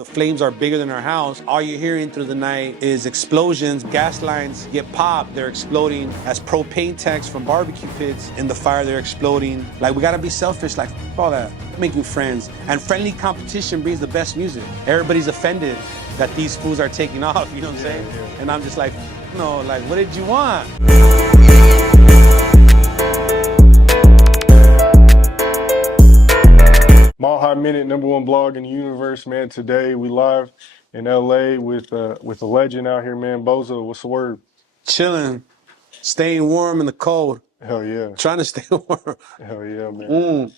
the flames are bigger than our house. All you're hearing through the night is explosions. Gas lines get popped, they're exploding. As propane tanks from barbecue pits in the fire, they're exploding. Like, we gotta be selfish, like, all that. Making friends. And friendly competition brings the best music. Everybody's offended that these fools are taking off, you know what I'm saying? Yeah. And I'm just like, no, like, what did you want? Mile High Minute, #1 blog in the universe, man. Today we live in LA with a legend out here, man. BoZo, what's the word? Chilling, staying warm in the cold. Hell yeah. Trying to stay warm. Hell yeah, man.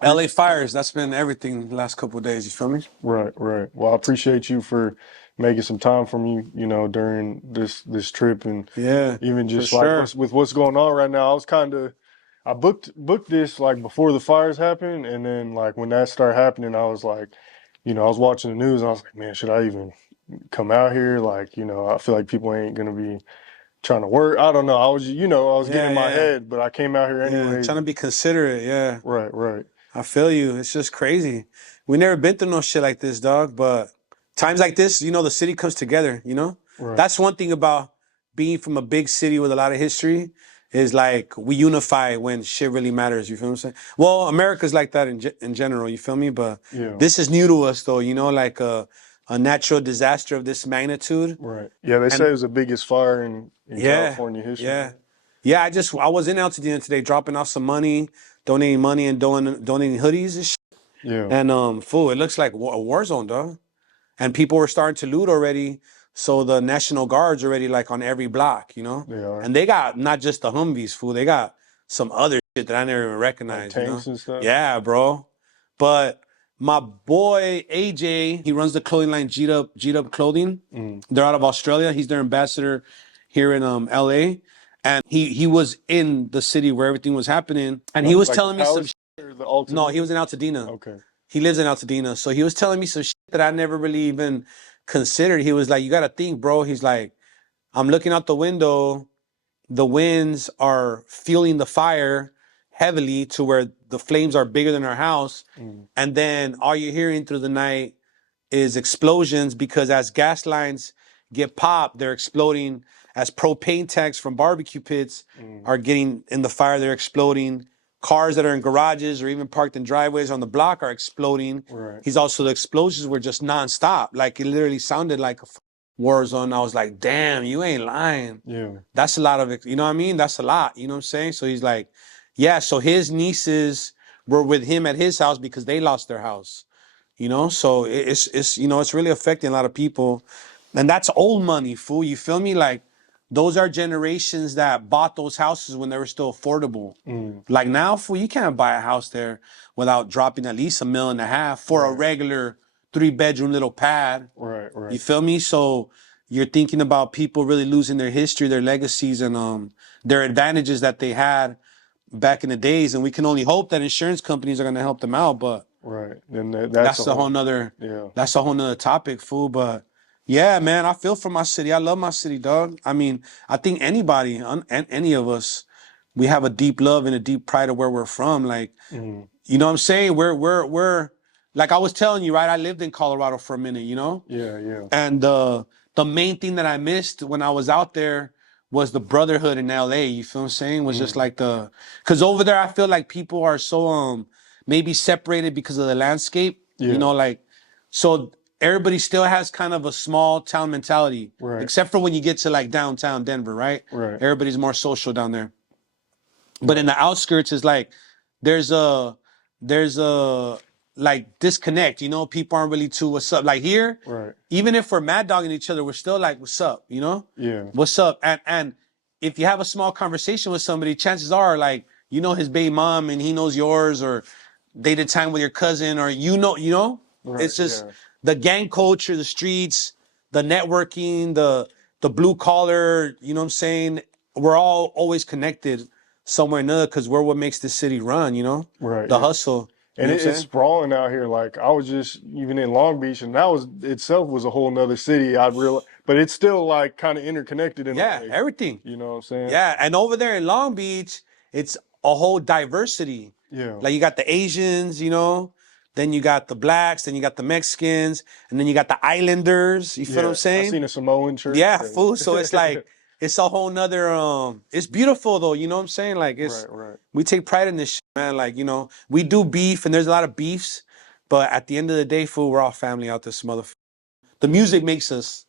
LA fires, that's been everything the last couple of days, you feel me? Right. Well, I appreciate you for making some time for me, you know, during this trip, and Yeah, even just for like sure. with what's going on right now. I booked this like before the fires happened, and then like when that started happening, I was like, you know, I was watching the news and I was like, man, should I even come out here? Like, you know, I feel like people ain't gonna be trying to work. I don't know. I was, you know, I was getting in my head, but I came out here Yeah, anyways. trying to be considerate, yeah. Right. I feel you. It's just crazy. We never been through no shit like this, dog, but times like this, you know, the city comes together, you know? Right. That's one thing about being from a big city with a lot of history is like we unify when shit really matters, you feel what I'm saying? Well, America's like that in general, you feel me? But Yeah. this is new to us though, you know, like a natural disaster of this magnitude. Right. Yeah, they say it was the biggest fire in California history. Yeah, I was in Altadena today dropping off some money, donating money and donating hoodies and shit. Yeah. And fool, it looks like a war zone, dog. And people were starting to loot already. So the National Guard's already like on every block, you know? They are. And they got not just the Humvees, fool. They got some other shit that I never even recognized. Like tanks you know? and stuff. Yeah, bro. But my boy AJ, he runs the clothing line G'd Up Clothing. They're out of Australia. He's their ambassador here in LA. And he was in the city where everything was happening. And he was like telling me some shit. No, he was in Altadena. Okay. He lives in Altadena. So he was telling me some shit that I never really even considered. He was like, you got to think, bro. He's like, I'm looking out the window. The winds are fueling the fire heavily to where the flames are bigger than our house. And then all you're hearing through the night is explosions because as gas lines get popped, they're exploding. As propane tanks from barbecue pits are getting in the fire, they're exploding. Cars that are in garages or even parked in driveways on the block are exploding. Right. He's also, the explosions were just nonstop. Like, it literally sounded like a war zone. I was like, damn, you ain't lying. Yeah. That's a lot of it. You know what I mean? That's a lot. You know what I'm saying? So he's like, yeah, so his nieces were with him at his house because they lost their house. You know, so it's you know, it's really affecting a lot of people. And that's old money, fool. You feel me? Like, those are generations that bought those houses when they were still affordable. Like now, fool, you can't buy a house there without dropping at least $1.5 million for a regular 3-bedroom little pad. Right. You feel me? So you're thinking about people really losing their history, their legacies, and their advantages that they had back in the days. And we can only hope that insurance companies are going to help them out. But right. And that's a whole nother. Yeah. That's a whole nother topic, fool. But yeah, man, I feel for my city. I love my city, dog. I mean, I think anybody, any of us, we have a deep love and a deep pride of where we're from. Like, you know what I'm saying? We're like I was telling you, right? I lived in Colorado for a minute, you know? Yeah. And the main thing that I missed when I was out there was the brotherhood in LA. You feel what I'm saying? Was just like because over there I feel like people are so maybe separated because of the landscape. Yeah. You know, like, so everybody still has kind of a small town mentality. Right. Except for when you get to like downtown Denver, right? Right. Everybody's more social down there. But in the outskirts, it's like there's a like disconnect, you know, people aren't really too what's up. Like here, Right. even if we're mad dogging each other, we're still like, what's up, you know? Yeah. What's up? And if you have a small conversation with somebody, chances are like, you know his baby mom and he knows yours, or they did time with your cousin, or you know? Right. It's just the gang culture, the streets, the networking, the blue collar, you know what I'm saying? We're all always connected somewhere or another because we're what makes this city run, you know? Right. The hustle. And it's sprawling out here. Like I was just even in Long Beach, and that was itself was a whole nother city. I realized, but it's still like kind of interconnected in a way. Everything. You know what I'm saying? Yeah, and over there in Long Beach, it's a whole diversity. Yeah. Like you got the Asians, you know, then you got the blacks, then you got the Mexicans, and then you got the Islanders. You feel what I'm Yeah, I saying? seen a Samoan shirt Yeah, today. fool. So it's like it's a whole nother. It's beautiful though. You know what I'm saying? Like it's Right. we take pride in this shit, man. Like we do beef, and there's a lot of beefs, but at the end of the day, fool, we're all family out this motherfucker. The music makes us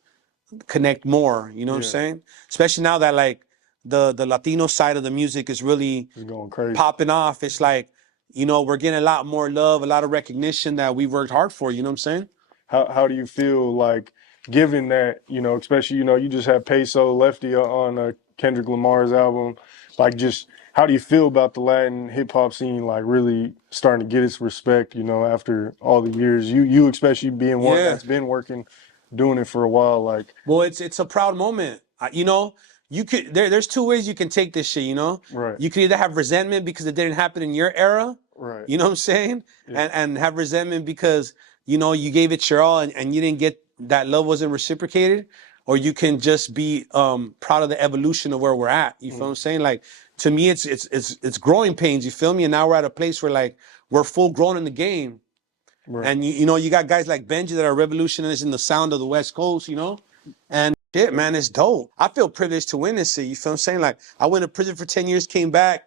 connect more. You know what I'm Yeah, saying? Especially now that like the Latino side of the music is really it's going crazy. popping off. It's like we're getting a lot more love, a lot of recognition that we've worked hard for. You know what I'm saying? How do you feel like given that, especially, you just had Peso Lefty on Kendrick Lamar's album, like just how do you feel about the Latin hip hop scene like really starting to get its respect, after all the years? You especially being one Yeah. that's been working, doing it for a while, like Well, it's a proud moment. You could there's two ways you can take this shit. right, You could either have resentment because it didn't happen in your era. right, You know what I'm saying? yeah, And have resentment because you gave it your all and you didn't get that love wasn't reciprocated. Or you can just be proud of the evolution of where we're at. You feel what I'm saying? Like to me, it's growing pains. You feel me? And now we're at a place where like we're full grown in the game. right, And you got guys like Benji that are revolutionaries in the sound of the West Coast, And shit, man, it's dope. I feel privileged to witness it. You feel what I'm saying? Like I went to prison for 10 years, came back.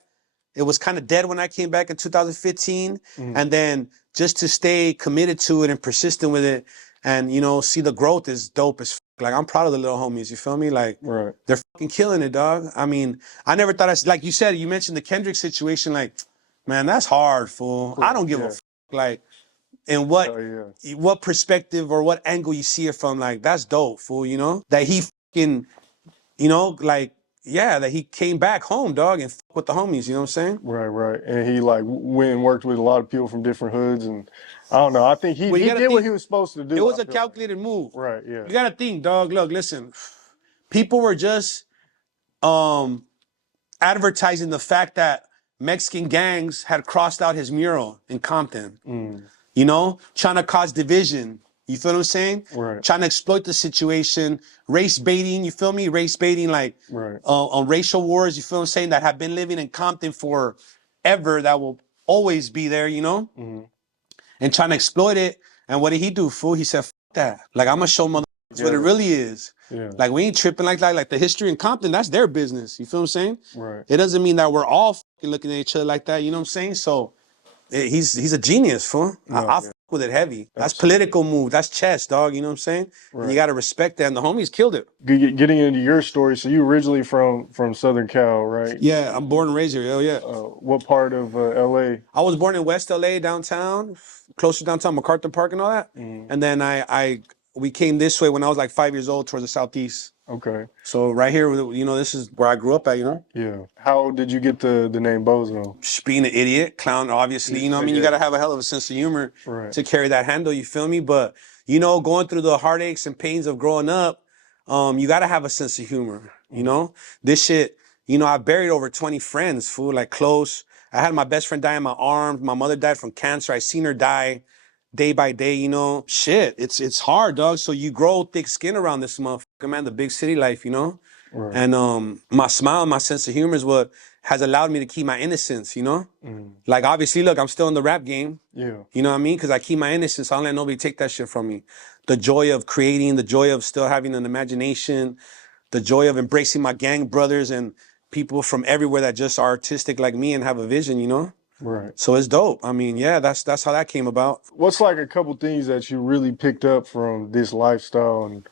It was kind of dead when I came back in 2015. And then just to stay committed to it and persistent with it and, see the growth is dope as fuck. Like I'm proud of the little homies, you feel me? Like right, they're fucking killing it, dog. I mean, I never thought like you said, you mentioned the Kendrick situation. Like, man, that's hard, fool. I don't give a yeah, fuck. Like, and hell yeah, what perspective or what angle you see it from, like that's dope, fool. That he fucking, like that he came back home, dog, and with the homies. You know what I'm saying? right, and he like went and worked with a lot of people from different hoods, and I don't know, I think he Well, you he gotta did what think he was supposed to it do. I was a feel like, calculated move. right, yeah, You gotta think, dog. Look, listen, people were just um advertising the fact that Mexican gangs had crossed out his mural in Compton. Trying to cause division. You feel what I'm saying? right, Trying to exploit the situation, race baiting, you feel me? Race baiting, like right, on racial wars, you feel what I'm saying? That have been living in Compton forever, that will always be there, and trying to exploit it. And what did he do, fool? He said, "F that. Like, I'm going to show motherfuckers what it really is. yeah, Like, we ain't tripping like that. Like, the history in Compton, that's their business. You feel what I'm saying? right, It doesn't mean that we're all fucking looking at each other like that. You know what I'm saying? So, he's a genius, fool. no, I yeah, fuck with it heavy. That's absolutely, political move. That's chess, dog. You know what I'm saying? And you right. got to respect that. And the homies killed it. Getting into your story, so you originally from Southern Cal, right? Yeah, I'm born and raised here. Hell yeah. What part of LA? I was born in West LA, downtown, close to downtown MacArthur Park and all that. Mm, And then we came this way when I was like 5 years old towards the southeast. okay, So right here, this is where I grew up at, yeah. How did you get the name BoZo? Just being an idiot, clown, obviously, I mean, you Yeah, got to have a hell of a sense of humor right, to carry that handle, you feel me? But, going through the heartaches and pains of growing up, you got to have a sense of humor, This shit, I buried over 20 friends, fool, like close. I had my best friend die in my arms. My mother died from cancer. I seen her die day by day, Shit, it's hard, dog. So you grow thick skin around this motherfucker, man, the big city life, right, And my smile, my sense of humor is what has allowed me to keep my innocence, Like, obviously, look, I'm still in the rap game. yeah, You know what I mean? Because I keep my innocence. I don't let nobody take that shit from me. The joy of creating, the joy of still having an imagination, the joy of embracing my gang brothers and people from everywhere that just are artistic like me and have a vision, right. So it's dope. I mean, yeah, that's how that came about. What's like a couple things that you really picked up from this lifestyle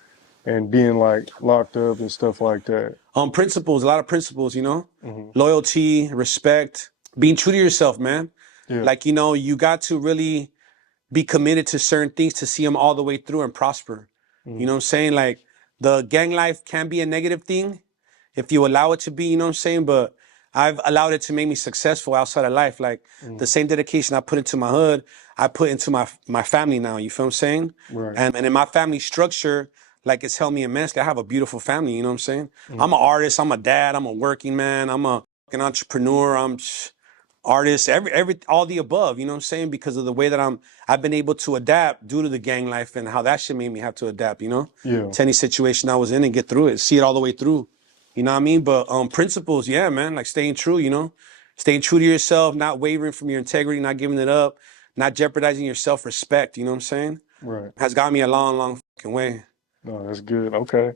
and being like locked up and stuff like that? Principles, a lot of principles, Hmm. Loyalty, respect, being true to yourself, man. Yeah, Like, you got to really be committed to certain things to see them all the way through and prosper. You mm, know what I'm saying? Like, the gang life can be a negative thing if you allow it to be, you know what I'm saying? But I've allowed it to make me successful outside of life. Like, the mm, same dedication I put into my hood, I put into my family now, you feel what I'm saying? right, And in my family structure, like, it's helped me immensely. I have a beautiful family, you know what I'm saying? I'm mm, an artist, I'm a dad, I'm a working man, I'm a fucking entrepreneur, artist, all the above, you know what I'm saying? Because of the way that I've been able to adapt due to the gang life and how that shit made me have to adapt, yeah, to any situation I was in and get through it, see it all the way through. You know what I mean? But principles, yeah, man, like staying true, staying true to yourself, not wavering from your integrity, not giving it up, not jeopardizing your self-respect, you know what I'm saying? Right. Has got me a long, long fucking way. No, that's good. Okay.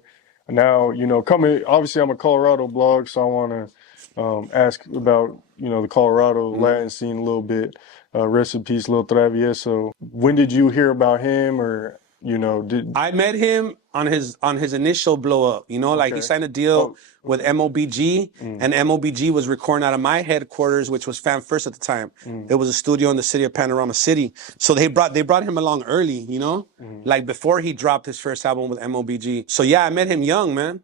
Now, coming, obviously I'm a Colorado blog, so I want to ask about, the Colorado Latin scene a little bit. Rest in peace, Lil Travieso. When did you hear about him, or, did... I met him on his initial blow up, like he Okay. signed a deal with Okay. MOBG, and MOBG was recording out of my headquarters, which was Fan First at the time. It was a studio in the city of Panorama City. So they brought him along early, like before he dropped his first album with MOBG. So yeah, I met him young, man.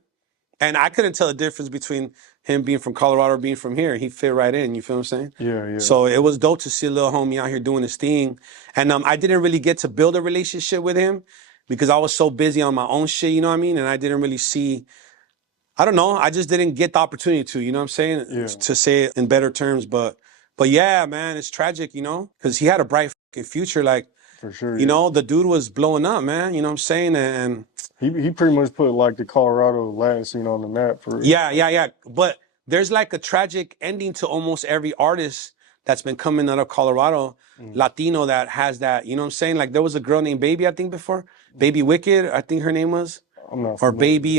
And I couldn't tell the difference between him being from Colorado or being from here. He fit right in, you feel what I'm saying? Yeah, yeah. So it was dope to see a little homie out here doing his thing. And I didn't really get to build a relationship with him because I was so busy on my own shit, you know what I mean? And I didn't really see, I don't know, I just didn't get the opportunity to, you know what I'm saying? Yeah. To say it in better terms. But yeah, man, it's tragic, because he had a bright fucking future. Like, For sure. the dude was blowing up, man, you know what I'm saying? And he pretty much put like the Colorado Latin scene on the map for... Yeah. But there's like a tragic ending to almost every artist that's been coming out of Colorado, Latino, that has that, you know what I'm saying? Like there was a girl named Baby, I think before. Baby Wicked, I think her name was. I'm not Or familiar. Baby,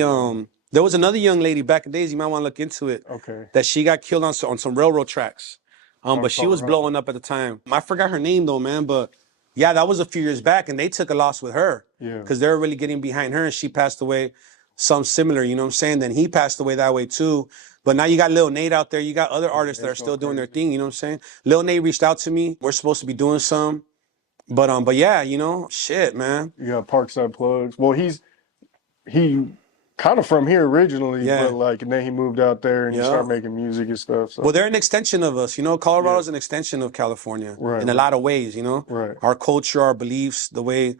there was another young lady back in the days, you might want to look into it. Okay. That she got killed on some railroad tracks. But she was Colorado. blowing up at the time. I forgot her name though, man, but yeah, that was a few years back, and they took a loss with her. Yeah. Because they were really getting behind her, and she passed away some similar, you know what I'm saying? Then he passed away that way too. But now you got Lil Nate out there. You got other artists that are still doing their thing, you know what I'm saying? Lil Nate reached out to me. We're supposed to be doing some. But yeah, shit, man. You got Parkside Plugs. Well, he kind of from here originally, Yeah. but and then he moved out there and he Yeah. started making music and stuff. So. Well, they're an extension of us, Colorado's an extension of California in a lot of ways, Right. Our culture, our beliefs, the way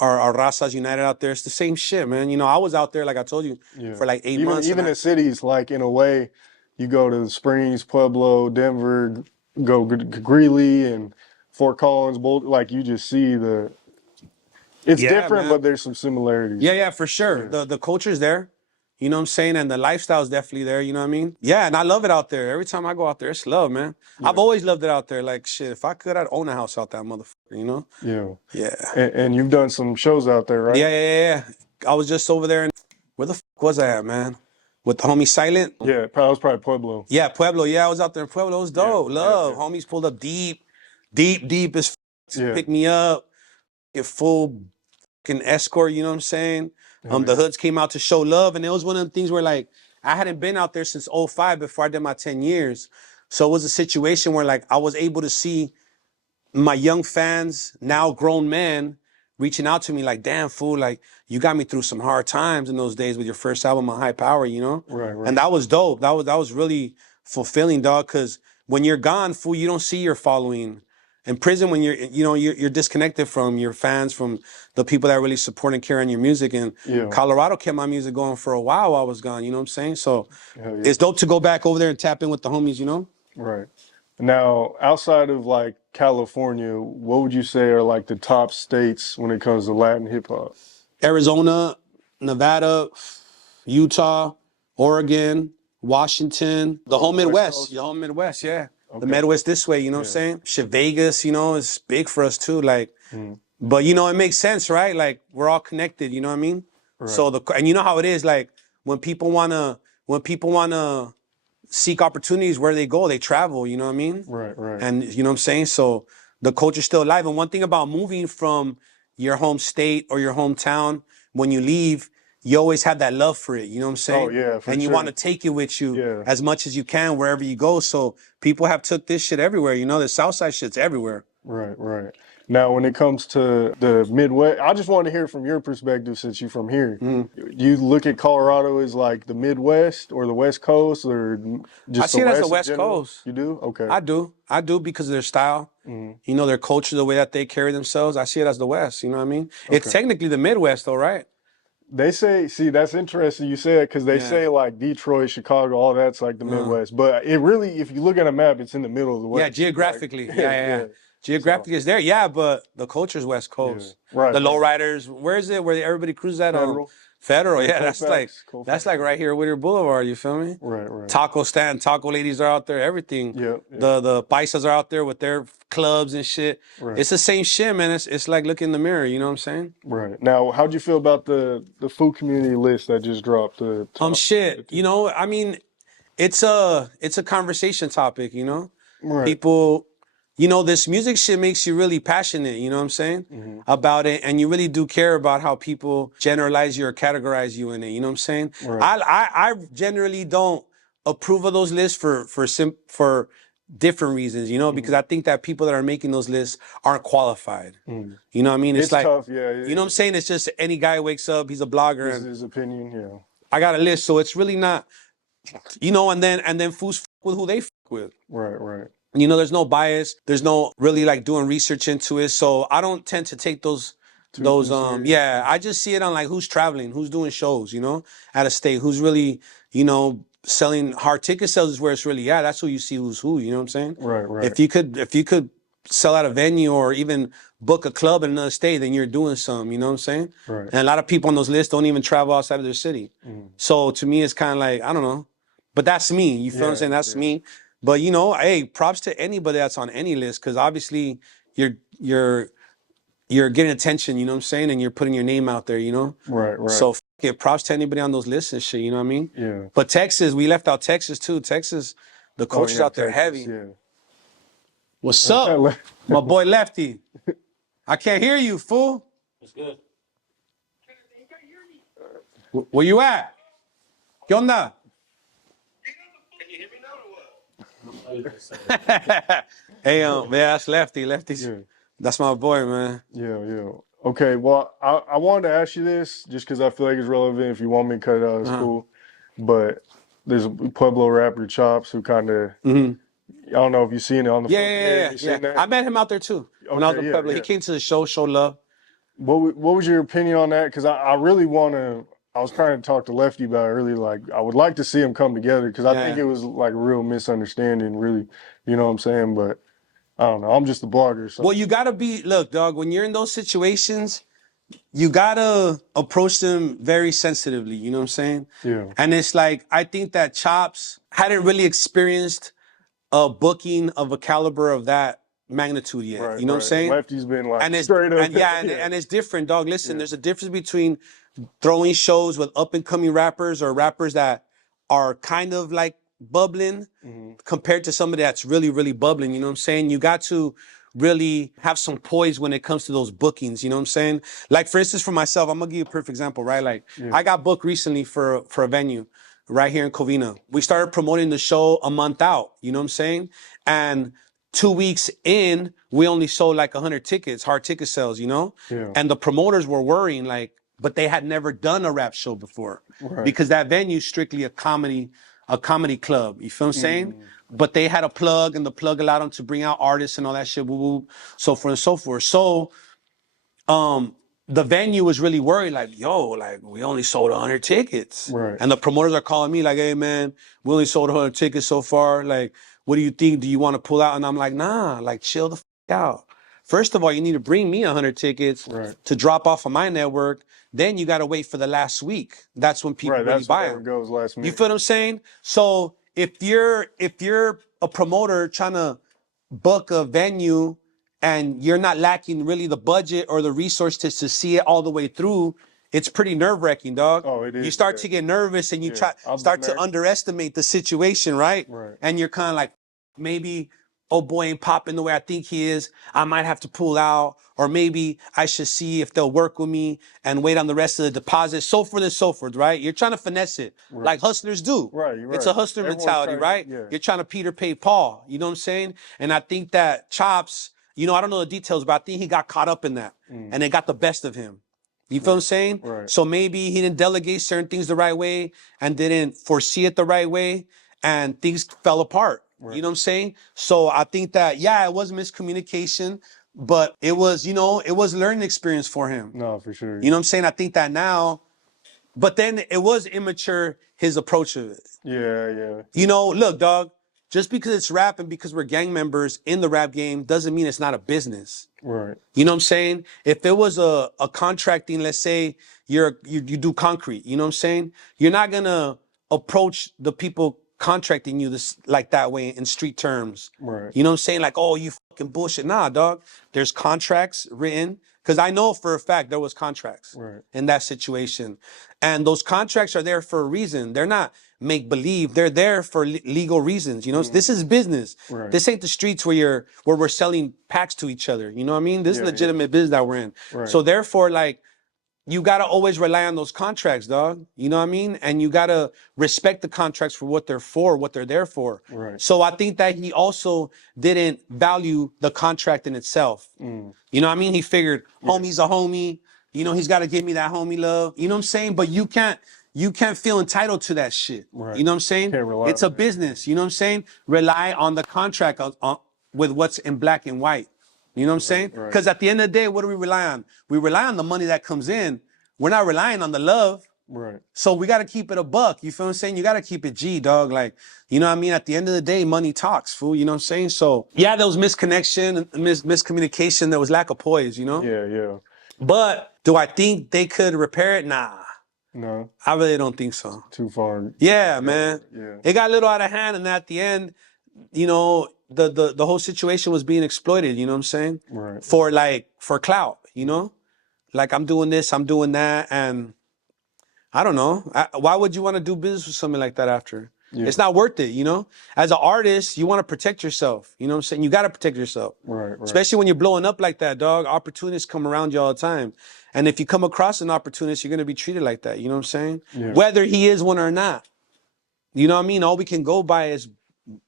our razas united out there. It's the same shit, man. I was out there, like I told you, for like 8 months. Even in cities, like in a way, you go to Springs, Pueblo, Denver, go Greeley and Fort Collins, like you just see it's different, man. But there's some similarities. Yeah, for sure. Yeah. The culture's there. You know what I'm saying? And the lifestyle's definitely there, you know what I mean? Yeah, and I love it out there. Every time I go out there, it's love, man. Yeah. I've always loved it out there. Like, shit, if I could, I'd own a house out that motherfucker, Yeah. Yeah. And you've done some shows out there, right? Yeah. I was just over there. Where the fuck was I at, man? With the homie Silent? Yeah, that was probably Pueblo. Yeah, Pueblo. Yeah, I was out there in Pueblo. It was dope. Love. Yeah. Homies pulled up deep as fuck to pick me up. Get full escort, you know what I'm saying? The hoods came out to show love, and it was one of the things where like I hadn't been out there since 05 before I did my 10 years. So it was a situation where like I was able to see my young fans, now grown men, reaching out to me like, damn, fool, like you got me through some hard times in those days with your first album on High Power, Right. And that was dope. That was really fulfilling, dog, because when you're gone, fool, you don't see your following. In prison, when you're disconnected from your fans, from the people that really support and care on your music. And Colorado kept my music going for a while I was gone, you know what I'm saying? So it's dope to go back over there and tap in with the homies, Right. Now, outside of like California, what would you say are like the top states when it comes to Latin hip hop? Arizona, Nevada, Utah, Oregon, Washington, the whole Midwest. The whole Midwest, yeah. Okay. The Midwest this way, you know what I'm saying? Shit, Vegas, is big for us too. Like, but it makes sense, right? Like we're all connected, you know what I mean? Right. So and you know how it is, like when people wanna seek opportunities, where they go, they travel, you know what I mean? Right. And you know what I'm saying? So the culture's still alive. And one thing about moving from your home state or your hometown, when you leave, you always have that love for it, you know what I'm saying? Oh, yeah, for And you want to take it with you as much as you can wherever you go. So people have took this shit everywhere, the Southside shit's everywhere. Right. Now, when it comes to the Midwest, I just want to hear from your perspective since you're from here. Do you look at Colorado as like the Midwest or the West Coast, or just I see it as the West Coast. You do? Okay. I do because of their style, their culture, the way that they carry themselves. I see it as the West, you know what I mean? Okay. It's technically the Midwest though, right? They say, see, that's interesting you say it, because they say like Detroit, Chicago, all that's like the Midwest. But it really, if you look at a map, it's in the middle of the West. Yeah, geographically. Like, yeah. Geographically it's there, but the culture's West Coast. Right. The lowriders, where is it? Where everybody cruises at? Federal, yeah, that's Colfax. like right here at Whittier Boulevard. You feel me? Right. Taco stand, taco ladies are out there. Everything. Yeah. The paisas are out there with their clubs and shit. Right. It's the same shit, man. It's like look in the mirror. You know what I'm saying? Right. Now, how'd you feel about the food community list that just dropped? Shit. You know, I mean, it's a conversation topic. You know, Right. people. You know, this music shit makes you really passionate, you know what I'm saying, about it. And you really do care about how people generalize you or categorize you in it, you know what I'm saying? Right. I generally don't approve of those lists for different reasons, you know, because I think that people that are making those lists aren't qualified. You know what I mean? It's like, tough, yeah. You know what I'm saying? It's just any guy wakes up, he's a blogger. This is his opinion, yeah. I got a list, so it's really not, you know, and then fools with who they with. Right. You know, there's no bias. There's no really like doing research into it. So I don't tend to take those, yeah, I just see it on like who's traveling, who's doing shows, you know, out of state, who's really, you know, selling hard ticket sales is where it's really at. That's who you see who's who, you know what I'm saying? Right. If you could sell out a venue or even book a club in another state, then you're doing something, you know what I'm saying? Right. And a lot of people on those lists don't even travel outside of their city. So to me, it's kind of like, I don't know, but that's me. You feel what I'm saying? That's me. But you know, hey, props to anybody that's on any list, because obviously you're getting attention, you know what I'm saying, and you're putting your name out there, you know. Right. So props to anybody on those lists and shit, you know what I mean? Yeah. But Texas, we left out Texas too. Texas, the coaches out there heavy. Yeah. What's up, my boy Lefty? I can't hear you, fool. It's good. Where you at? ¿Qué onda? Can you hear me now or what? Hey, man, that's Lefty. Lefty's, that's my boy, man. Yeah. Okay, well, I wanted to ask you this just because I feel like it's relevant. If you want me to cut it out, it's cool. But there's a Pueblo rapper, Chops, who kind of, I don't know if you've seen it on the Yeah. I met him out there too. When I was in Pueblo. He came to the show love. What was your opinion on that? Because I really want to, I was trying to talk to Lefty about it earlier. Like, I would like to see them come together because I think it was like a real misunderstanding, really. You know what I'm saying? But I don't know. I'm just a blogger. So. Well, you got to look, dog, when you're in those situations, you got to approach them very sensitively. You know what I'm saying? Yeah. And it's like, I think that Chops hadn't really experienced a booking of a caliber of that magnitude yet. Right, you know what I'm saying? Lefty's been like straight up. And it's different, dog. Listen, there's a difference between throwing shows with up and coming rappers or rappers that are kind of like bubbling compared to somebody that's really, really bubbling. You know what I'm saying? You got to really have some poise when it comes to those bookings. You know what I'm saying? Like, for instance, for myself, I'm gonna give you a perfect example, right? Like, I got booked recently for a venue right here in Covina. We started promoting the show a month out. You know what I'm saying? And 2 weeks in, we only sold like 100 tickets, hard ticket sales, you know? Yeah. And the promoters were worrying, like, but they had never done a rap show before because that venue's strictly a comedy club. You feel what I'm saying? But they had a plug, and the plug allowed them to bring out artists and all that shit, so forth and so forth. So, the venue was really worried, like, yo, like, we only sold 100 tickets. Right. And the promoters are calling me like, hey, man, we only sold 100 tickets so far. Like, what do you think? Do you want to pull out? And I'm like, nah, like, chill the out. First of all, you need to bring me 100 tickets to drop off of my network. Then you got to wait for the last week. That's when people really buy them. Goes last minute. You feel what I'm saying? So if you're a promoter trying to book a venue and you're not lacking really the budget or the resources to see it all the way through, it's pretty nerve-wracking, dog. Oh, it is. You start to get nervous and you start to underestimate the situation, right? And you're kind of like, maybe, oh boy, ain't popping the way I think he is. I might have to pull out, or maybe I should see if they'll work with me and wait on the rest of the deposit, so forth and so forth, right? You're trying to finesse it like hustlers do. Right. It's a hustler mentality, right? You're trying to Peter pay Paul, you know what I'm saying? And I think that Chops, you know, I don't know the details, but I think he got caught up in that and it got the best of him. You feel what I'm saying? Right. So maybe he didn't delegate certain things the right way and didn't foresee it the right way, and things fell apart. You know what I'm saying? So I think that, it was miscommunication, but it was, you know, it was a learning experience for him. No, for sure. You know what I'm saying? I think that now, but then it was immature, his approach of it. Yeah. You know, look, dog, just because it's rap and because we're gang members in the rap game doesn't mean it's not a business. Right. You know what I'm saying? If it was a contracting, let's say you do concrete, you know what I'm saying? You're not gonna approach the people contracting you this like that way in street terms. Right. You know what I'm saying? Like, oh, you fucking bullshit. Nah, dog. There's contracts written. Because I know for a fact there was contracts in that situation. And those contracts are there for a reason. They're not make believe. They're there for legal reasons. You know, this is business. Right. This ain't the streets where we're selling packs to each other. You know what I mean? This is legitimate business that we're in. Right. So therefore, like, you gotta always rely on those contracts, dog. You know what I mean? And you gotta respect the contracts for what they're for, what they're there for. Right. So I think that he also didn't value the contract in itself. You know what I mean? He figured, homie's a homie. You know, he's got to give me that homie love. You know what I'm saying? But you can't feel entitled to that shit. Right. You know what I'm saying? Can't rely It's a on it. business. You know what I'm saying? Rely on the contract with what's in black and white. You know what I'm saying? Right. Because at the end of the day, what do we rely on? We rely on the money that comes in. We're not relying on the love. Right. So we got to keep it a buck. You feel what I'm saying? You got to keep it G, dog. Like, you know what I mean? At the end of the day, money talks, fool. You know what I'm saying? So, yeah, there was misconnection, miscommunication. There was lack of poise, you know? Yeah. But do I think they could repair it? Nah. No. I really don't think so. Too far. Yeah, man. Yeah. It got a little out of hand, and at the end, you know, the whole situation was being exploited, you know what I'm saying? Right. For clout, you know? Like, I'm doing this, I'm doing that, and I don't know. Why would you want to do business with something like that after? Yeah. It's not worth it, you know? As an artist, you want to protect yourself. You know what I'm saying? You got to protect yourself. Right. Especially when you're blowing up like that, dog. Opportunists come around you all the time. And if you come across an opportunist, you're going to be treated like that. You know what I'm saying? Yeah. Whether he is one or not. You know what I mean? All we can go by is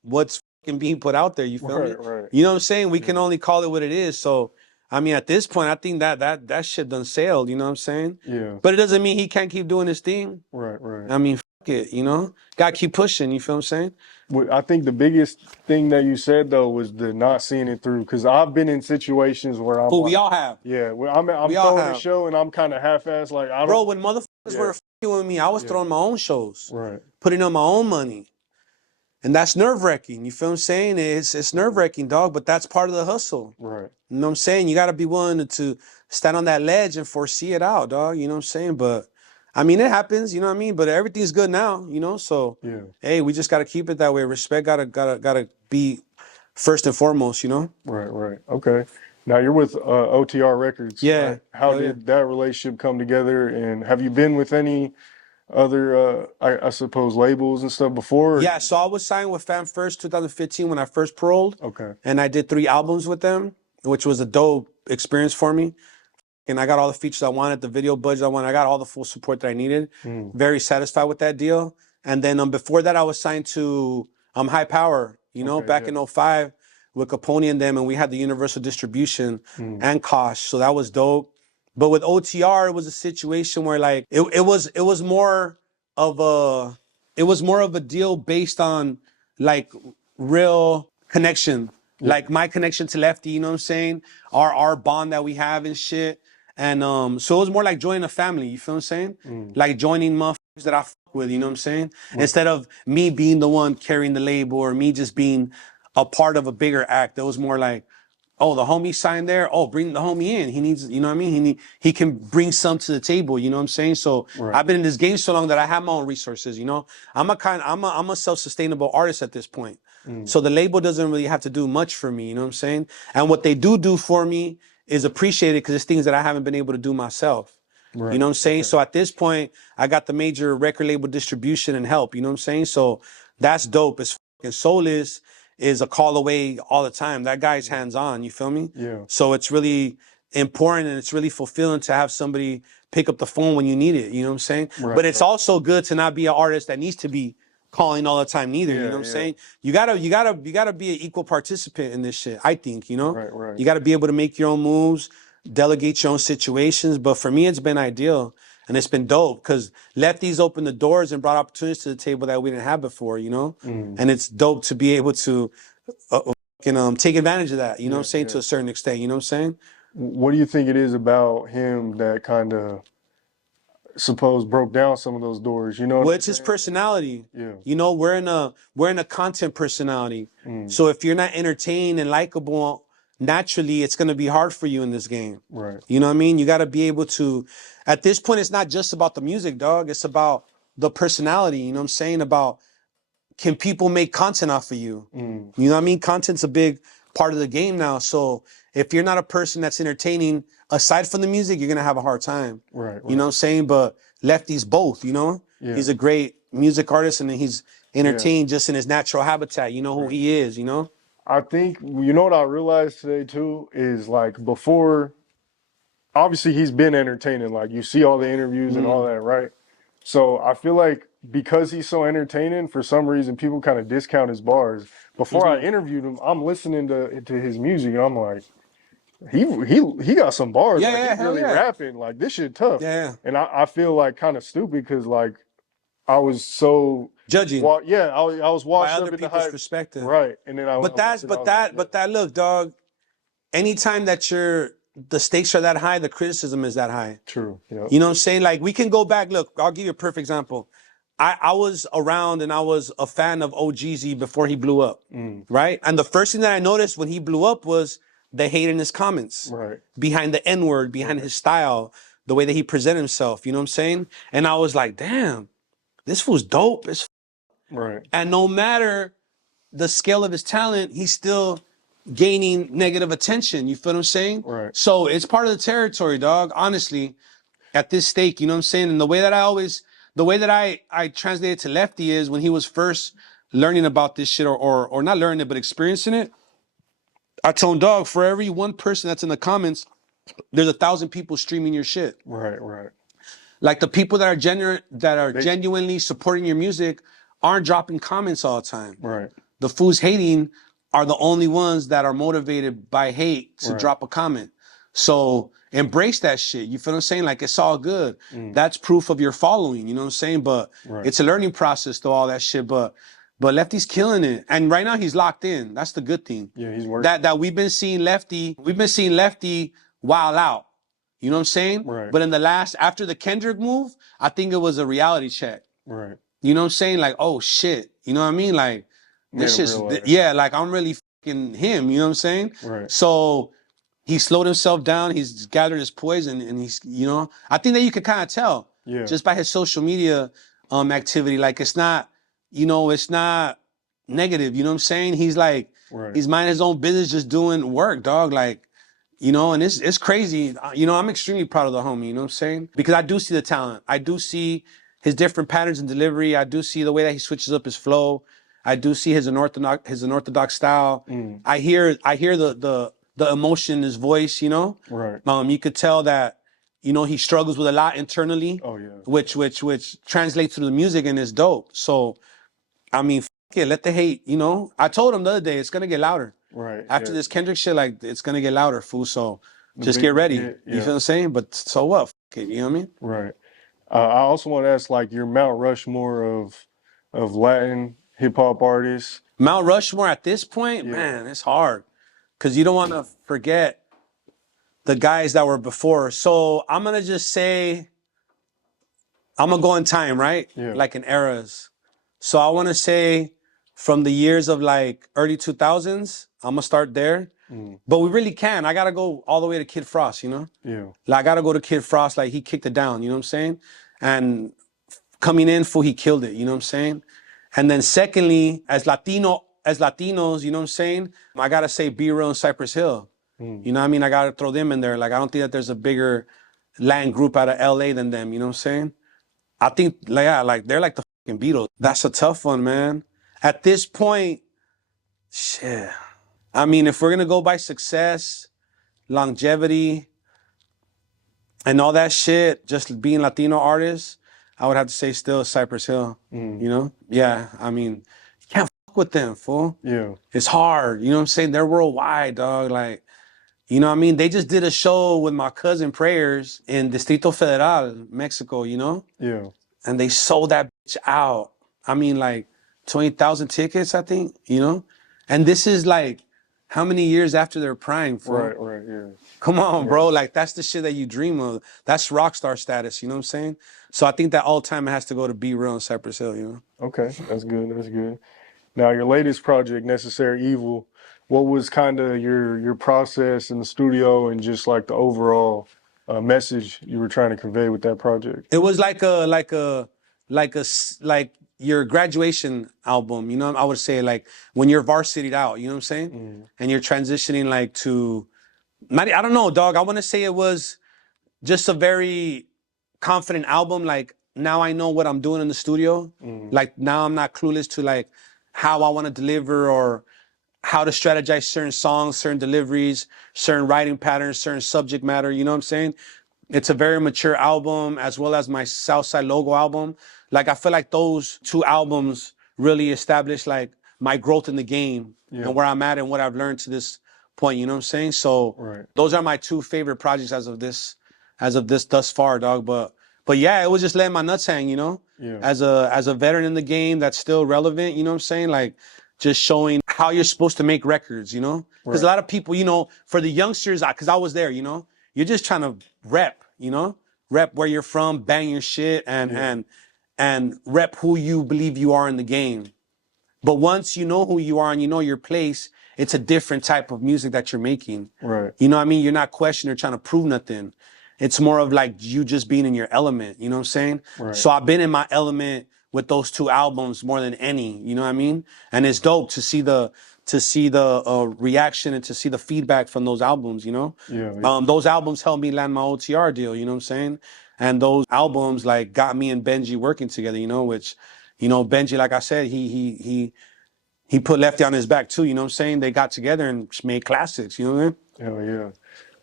what's fucking being put out there. You feel me? Right. You know what I'm saying? We can only call it what it is. So, I mean, at this point, I think that shit done sailed. You know what I'm saying? Yeah. But it doesn't mean he can't keep doing his thing. Right. I mean, fuck it, you know? Gotta keep pushing, you feel what I'm saying? I think the biggest thing that you said though was the not seeing it through. Because I've been in situations where I'm. Oh, we all have. Yeah, I'm We all throwing a have. show and I'm kind of half-assed. Like I don't. Bro, when motherfuckers were fucking with me, I was throwing my own shows, Right. putting on my own money, and that's nerve-wracking. You feel what I'm saying? It's nerve-wracking, dog. But that's part of the hustle. Right. You know what I'm saying? You got to be willing to stand on that ledge and foresee it out, dog. You know what I'm saying? But I mean, it happens. You know what I mean? But everything's good now. You know, so hey, we just got to keep it that way. Respect gotta be first and foremost. You know? Right. Okay. Now you're with OTR Records. Yeah. Right? How did that relationship come together? And have you been with any other, I suppose, labels and stuff before? Yeah. So I was signed with Fam First 2015 when I first paroled. Okay. And I did 3 albums with them, which was a dope experience for me. And I got all the features I wanted, the video budget I wanted. I got all the full support that I needed. Very satisfied with that deal. And then before that, I was signed to High Power, you know, back in 05 with Capone and them. And we had the universal distribution and Kosh. So that was dope. But with OTR, it was a situation where like, it was more of a deal based on like real connection. Like my connection to Lefty, you know what I'm saying? Our bond that we have and shit. And so it was more like joining a family, you feel what I'm saying? Like joining motherfuckers that I fuck with, you know what I'm saying? Instead of me being the one carrying the label or me just being a part of a bigger act. It was more like, oh, the homie signed there. Oh, bring the homie in. He needs, you know what I mean? He can bring some to the table, you know what I'm saying? So I've been in this game so long that I have my own resources, you know? I'm a self-sustainable artist at this point. So the label doesn't really have to do much for me, you know what I'm saying? And what they do for me is appreciated because it's things that I haven't been able to do myself. You know what I'm saying? So at this point, I got the major record label distribution and help, you know what I'm saying? So that's dope. It's fucking Soulless is a call away all the time. That guy's hands-on, you feel me? Yeah. So it's really important and it's really fulfilling to have somebody pick up the phone when you need it, you know what I'm saying? But it's also good to not be an artist that needs to be calling all the time neither, you know what I'm saying? You gotta be an equal participant in this shit, I think, you know? Right. You gotta be able to make your own moves, delegate your own situations. But for me, it's been ideal. And it's been dope because Lefty's opened the doors and brought opportunities to the table that we didn't have before, you know? And it's dope to be able to take advantage of that, you know what I'm saying, to a certain extent, you know what I'm saying? What do you think it is about him that kind of suppose broke down some of those doors. You know what Well, I'm it's his saying? personality. Yeah. You know, we're in a content personality. Mm. So if you're not entertained and likable, naturally it's gonna be hard for you in this game. Right. You know what I mean? You gotta be able to at this point it's not just about the music, dog. It's about the personality, you know what I'm saying? About can people make content off of you? Mm. You know what I mean? Content's a big part of the game now. So if you're not a person that's entertaining aside from the music, you're gonna have a hard time. Right. You know what I'm saying? But Lefty's both, you know? Yeah. He's a great music artist and he's entertained Yeah. just in his natural habitat. You know who Right. he is, you know? I think you know what I realized today too is like before, obviously he's been entertaining. Like you see all the interviews and all that, right? So I feel like because he's so entertaining, for some reason people kind of discount his bars. Before I interviewed him, I'm listening to his music and I'm like, he got some bars. Yeah, Like yeah, he's hell really yeah. rapping. Like this shit tough. Yeah. And I feel like kind of stupid because like I was so Judging I was by washed other up in the people's hype. perspective. Right. And then I But that's listened, I was like, but that look, dog, anytime that the stakes are that high, the criticism is that high. true. Yep. You know what I'm saying? Like we can go back. Look, I'll give you a perfect example. I was around and I was a fan of OGZ before he blew up, right? And the first thing that I noticed when he blew up was the hate in his comments, Right. behind the N-word, behind his style, the way that he presented himself. You know what I'm saying? And I was like, damn, this fool's dope. Right. And no matter the scale of his talent, he's still gaining negative attention. You feel what I'm saying? Right. So it's part of the territory, dog. Honestly, at this stake, you know what I'm saying? And the way that I translate it to Lefty is when he was first learning about this shit or not learning it, but experiencing it. I told him, dog, for every one person that's in the comments, there's 1,000 people streaming your shit. Right. Right. Like the people that are genuinely supporting your music aren't dropping comments all the time. Right. The fools hating are the only ones that are motivated by hate to drop a comment. So embrace that shit. You feel what I'm saying? Like it's all good. That's proof of your following. You know what I'm saying? But it's a learning process though, all that shit. But Lefty's killing it. And right now he's locked in. That's the good thing. Yeah, he's working. That we've been seeing Lefty wild out. You know what I'm saying? Right. But after the Kendrick move, I think it was a reality check. Right. You know what I'm saying? Like, oh shit. You know what I mean? Like, this shit's, yeah, like I'm really fucking him. You know what I'm saying? Right. So he slowed himself down. He's gathered his poison and he's, you know, I think that you could kind of tell just by his social media activity. Like it's not, you know, it's not negative. You know what I'm saying? He's like, he's minding his own business, just doing work, dog. Like, you know, and it's crazy. You know, I'm extremely proud of the homie, you know what I'm saying? Because I do see the talent. I do see his different patterns in delivery. I do see the way that he switches up his flow. I do see his unorthodox style. I hear the emotion in his voice, you know? Right. You could tell that, you know, he struggles with a lot internally. Oh yeah. Which translates to the music and is dope. So, I mean, let the hate, you know? I told him the other day, it's gonna get louder. Right. After this Kendrick shit, like, it's gonna get louder, fool. So, just get ready. You feel what I'm saying? But so what? You know what I mean? Right. I also want to ask, like, your Mount Rushmore of Latin hip hop artists. Mount Rushmore at this point, man, it's hard. Because you don't want to forget the guys that were before. So I'm going to just say, I'm going to go in time, right? Yeah. Like in eras. So I want to say from the years of like early 2000s, I'm going to start there. But we really can. I got to go all the way to Kid Frost, you know? Yeah. Like I got to go to Kid Frost. Like he kicked it down, you know what I'm saying? And coming in full, he killed it, you know what I'm saying? And then secondly, as Latinos, you know what I'm saying? I gotta say B-Real and Cypress Hill. You know what I mean? I gotta throw them in there. Like I don't think that there's a bigger Latin group out of LA than them, you know what I'm saying? I think, like they're like the fucking Beatles. That's a tough one, man. At this point, shit. I mean, if we're gonna go by success, longevity, and all that shit, just being Latino artists, I would have to say still Cypress Hill. You know? Yeah, I mean, you can't fuck with them, fool. Yeah. It's hard. You know what I'm saying? They're worldwide, dog. Like, you know what I mean? They just did a show with my cousin Prayers in Distrito Federal, Mexico, you know? Yeah. And they sold that bitch out. I mean, like 20,000 tickets, I think, you know? And this is like how many years after their prime, fool? Right, yeah. Come on, Yeah. bro. Like, that's the shit that you dream of. That's rock star status, you know what I'm saying? So I think that all time has to go to Be Real and Cypress Hill, you know? Okay, that's good. That's good. Now, your latest project, Necessary Evil, what was kind of your process in the studio and just like the overall message you were trying to convey with that project? It was like your graduation album, you know? I would say like when you're varsitied out, you know what I'm saying? And you're transitioning like to, I don't know, dog. I want to say it was just a very confident album. Like, now I know what I'm doing in the studio. Like, now I'm not clueless to like how I want to deliver or how to strategize certain songs, certain deliveries, certain writing patterns, certain subject matter. You know what I'm saying? It's a very mature album, as well as my Southside Logo album. Like, I feel like those two albums really established like my growth in the game and where I'm at and what I've learned to this point. You know what I'm saying? So those are my two favorite projects as of this thus far, dog. But yeah, it was just letting my nuts hang, you know? Yeah. As a veteran in the game that's still relevant, you know what I'm saying? Like, just showing how you're supposed to make records, you know? Because a lot of people, you know, for the youngsters, because I was there, you know, you're just trying to rep, you know? Rep where you're from, bang your shit, and rep who you believe you are in the game. But once you know who you are and you know your place, it's a different type of music that you're making. Right. You know what I mean? You're not questioning or trying to prove nothing. It's more of like you just being in your element, you know what I'm saying? Right. So I've been in my element with those two albums more than any, you know what I mean? And it's dope to see the reaction and to see the feedback from those albums, you know? Yeah. Those albums helped me land my OTR deal, you know what I'm saying? And those albums like got me and Benji working together, you know, which, you know, Benji, like I said, he put Lefty on his back too, you know what I'm saying? They got together and made classics, you know what I mean? Hell yeah.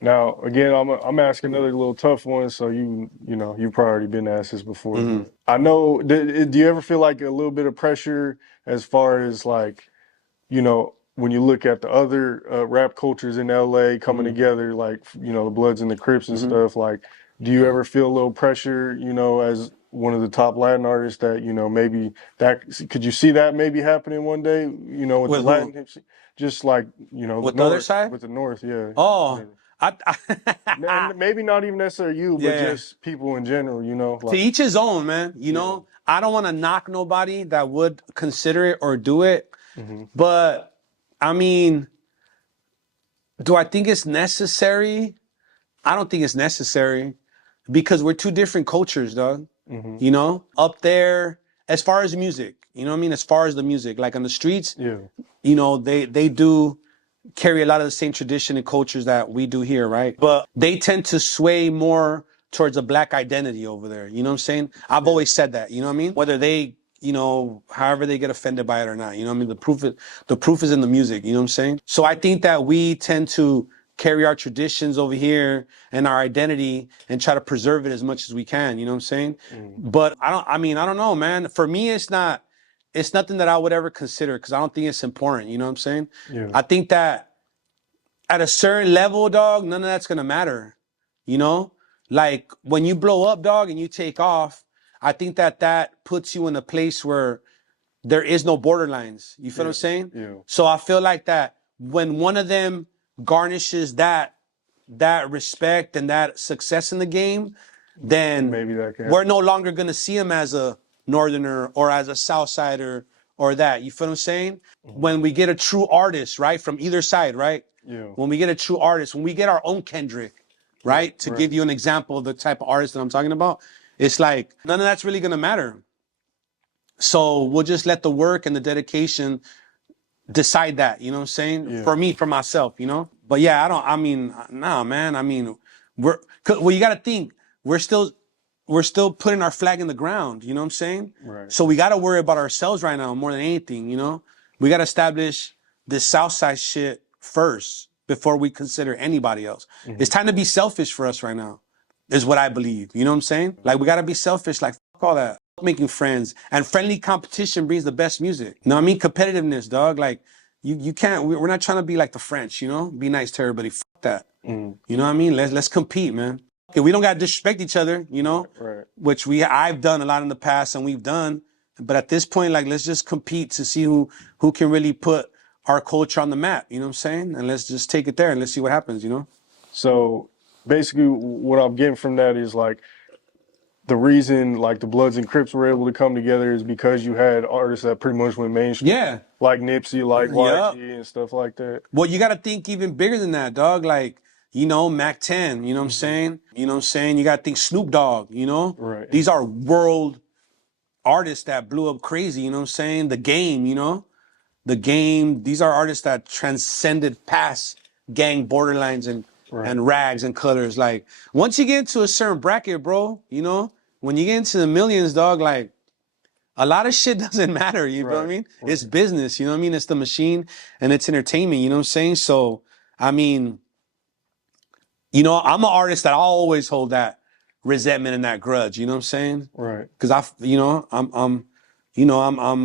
Now, again, I'm asking another little tough one, so you know, you've probably already been asked this before. But I know, do you ever feel like a little bit of pressure as far as like, you know, when you look at the other rap cultures in LA coming together, like, you know, the Bloods and the Crips and stuff, like, do you ever feel a little pressure, you know, as one of the top Latin artists that, you know, maybe that, could you see that maybe happening one day, you know, with the Latin hip, just like, you know, with the other side? With the North, yeah. Oh, And maybe not even necessarily you, but just people in general, you know. Like, to each his own, man. You know, I don't want to knock nobody that would consider it or do it. But, I mean, do I think it's necessary? I don't think it's necessary because we're two different cultures, dog. You know, up there, as far as music, you know what I mean? As far as the music, like on the streets, you know, they do carry a lot of the same tradition and cultures that we do here, right? But they tend to sway more towards a black identity over there. You know what I'm saying? I've always said that, you know what I mean? Whether they, you know, however they get offended by it or not, you know what I mean? The proof is in the music, you know what I'm saying? So I think that we tend to carry our traditions over here and our identity and try to preserve it as much as we can, you know what I'm saying? But I don't know, man. For me, it's nothing that I would ever consider because I don't think it's important, you know what I'm saying? I think that at a certain level, dog, none of that's gonna matter, you know? Like, when you blow up, dog, and you take off, I think that puts you in a place where there is no borderlines. You feel what I'm saying? So I feel like that when one of them garnishes that respect and that success in the game, then maybe that can we're no longer gonna see him as a northerner or as a Southsider or that. You feel what I'm saying? When we get a true artist, right, from either side, right? When we get a true artist, when we get our own Kendrick, right? To give you an example of the type of artist that I'm talking about, it's like none of that's really gonna matter. So we'll just let the work and the dedication decide that, you know what I'm saying? For me, for myself, you know? But yeah, nah, man. I mean, well, you gotta think, we're still putting our flag in the ground, you know what I'm saying? So we gotta worry about ourselves right now more than anything, you know? We gotta establish this Southside shit first before we consider anybody else. It's time to be selfish for us right now, is what I believe. You know what I'm saying? Like, we gotta be selfish, like, fuck all that. Making friends and friendly competition brings the best music. You know what I mean? Competitiveness, dog. Like, you can't, we're not trying to be like the French, you know? Be nice to everybody. Fuck that. You know what I mean? Let's compete, man. Okay, we don't gotta disrespect each other, you know? Which I've done a lot in the past and we've done. But at this point, like, let's just compete to see who can really put our culture on the map, you know what I'm saying? And let's just take it there and let's see what happens, you know? So basically, what I'm getting from that is like the reason like the Bloods and Crips were able to come together is because you had artists that pretty much went mainstream, Yeah. like Nipsey, like Yup. YG, and stuff like that. Well, you got to think even bigger than that, dog. Like, you know, Mac 10, you know what I'm saying? You know what I'm saying? You got to think Snoop Dogg, you know? Right. These are world artists that blew up crazy, you know what I'm saying? The Game, you know? The Game, these are artists that transcended past gang borderlines and rags and colors. Like, once you get into a certain bracket, bro, you know, when you get into the millions, dog, like, a lot of shit doesn't matter, you know what I mean? It's business, you know what I mean? It's the machine and it's entertainment, you know what I'm saying? So, I mean, you know, I'm an artist that I'll always hold that resentment and that grudge, you know what I'm saying? Right. Because I'm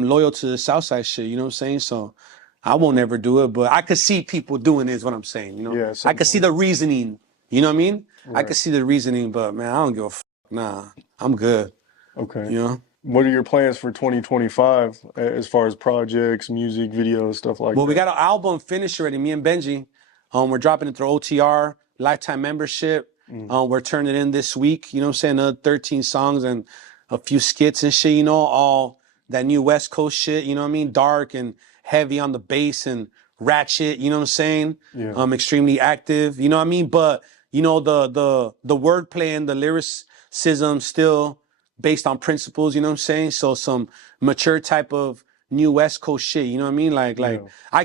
loyal to the Southside shit, you know what I'm saying? So I won't ever do it, but I could see people doing it is what I'm saying, you know? Yeah, I could see the reasoning, you know what I mean? I could Right. see the reasoning, but man, I don't give a fuck. Nah, I'm good, Okay. you know? What are your plans for 2025 as far as projects, music, videos, stuff like Well, we that? got an album finished already, me and Benji. We're dropping it through OTR, lifetime membership. We're turning it in this week, you know what I'm saying? Another 13 songs and a few skits and shit, you know, all that new West Coast shit, you know what I mean? Dark and heavy on the bass and ratchet, you know what I'm saying? Yeah. Extremely active, you know what I mean? But, you know, the wordplay and the lyricism still based on principles, you know what I'm saying? So some mature type of new West Coast shit, you know what I mean? Like Yeah. I